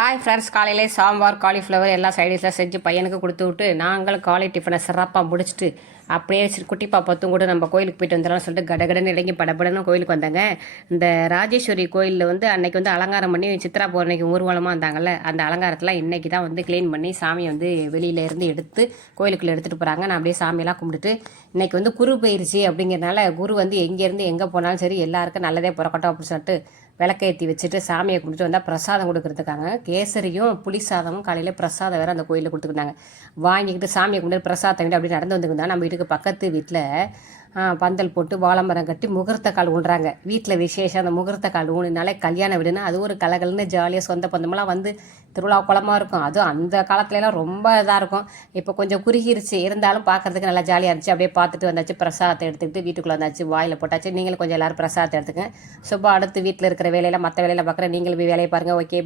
Hi friends, காலையிலே sambar cauliflower எல்லா சைடிஷெலாம் செஞ்சு பையனுக்கு கொடுத்து விட்டு நாங்களும் காலை டிஃபனை சிறப்பாக முடிச்சுட்டு அப்படியே குட்டி பாப்பாத்தும் கூட நம்ம கோயிலுக்கு போயிட்டு வந்துடலாம்னு சொல்லிட்டு கடகடன்னு இறங்கி படப்படன்னு கோயிலுக்கு வந்தாங்க. இந்த ராஜேஸ்வரி கோயிலில் அன்னைக்கு அலங்காரம் பண்ணி சித்ரா பௌர்ணமிக்கு ஊர்வலமாக இருந்தாங்கல்ல, அந்த அலங்காரத்தில் இன்றைக்கி தான் க்ளீன் பண்ணி சாமியை வெளியிலேருந்து எடுத்து கோயிலுக்குள்ளே எடுத்துகிட்டு போகிறாங்க. நான் அப்படியே சாமியெல்லாம் கும்பிட்டுட்டு இன்றைக்கி குரு பயிற்சி அப்படிங்கிறனால குரு எங்கேருந்து எங்கே போனாலும் சரி எல்லாருக்கும் நல்லதே பிறக்கட்டும் அப்படின்னு சொல்லிட்டு விளக்கேற்றி வச்சுட்டு சாமியை கும்பிட்டு வந்தால் பிரசாதம் கொடுக்குறதுக்காங்க. கேசரியும் புளி சாதமும் காலையில் பிரசாதம் வேறு அந்த கோயிலில் கொடுத்துக்கிட்டாங்க. வாங்கிக்கிட்டு சாமியை கும்பிட்டு பிரசாதம் அப்படி நடந்து வந்துருந்தா நம்ம வீட்டுக்கு பக்கத்து வீட்டில் பந்தல் போட்டு வாழைமரம் கட்டி முகூர்த்த கால் ஊன்றாங்க. வீட்டில் விசேஷம் அந்த முகூர்த்த கால் ஊனினாலே கல்யாண வீடுனா அது ஒரு கலகலன்னு ஜாலியாக சொந்த பந்தமெல்லாம் திருவிழா குளமாக இருக்கும். அதுவும் அந்த காலத்துலலாம் ரொம்ப இதாக இருக்கும். இப்போ கொஞ்சம் குறுகிருச்சு, இருந்தாலும் பார்க்குறதுக்கு நல்லா ஜாலியாக இருந்துச்சு. அப்படியே பார்த்துட்டு வந்தாச்சு, பிரசாதத்தை எடுத்துக்கிட்டு வீட்டுக்குள்ளே வந்தாச்சு, வாயில் போட்டாச்சு. நீங்களும் கொஞ்சம் எல்லோரும் பிரசாதத்தை எடுத்துங்க. சுபா அடுத்து வீட்டில் இருக்கிற வேலையெல்லாம் மற்ற வேலையெல்லாம் பார்க்குறேன். நீங்களும் வேலையை பாருங்கள். ஓகே.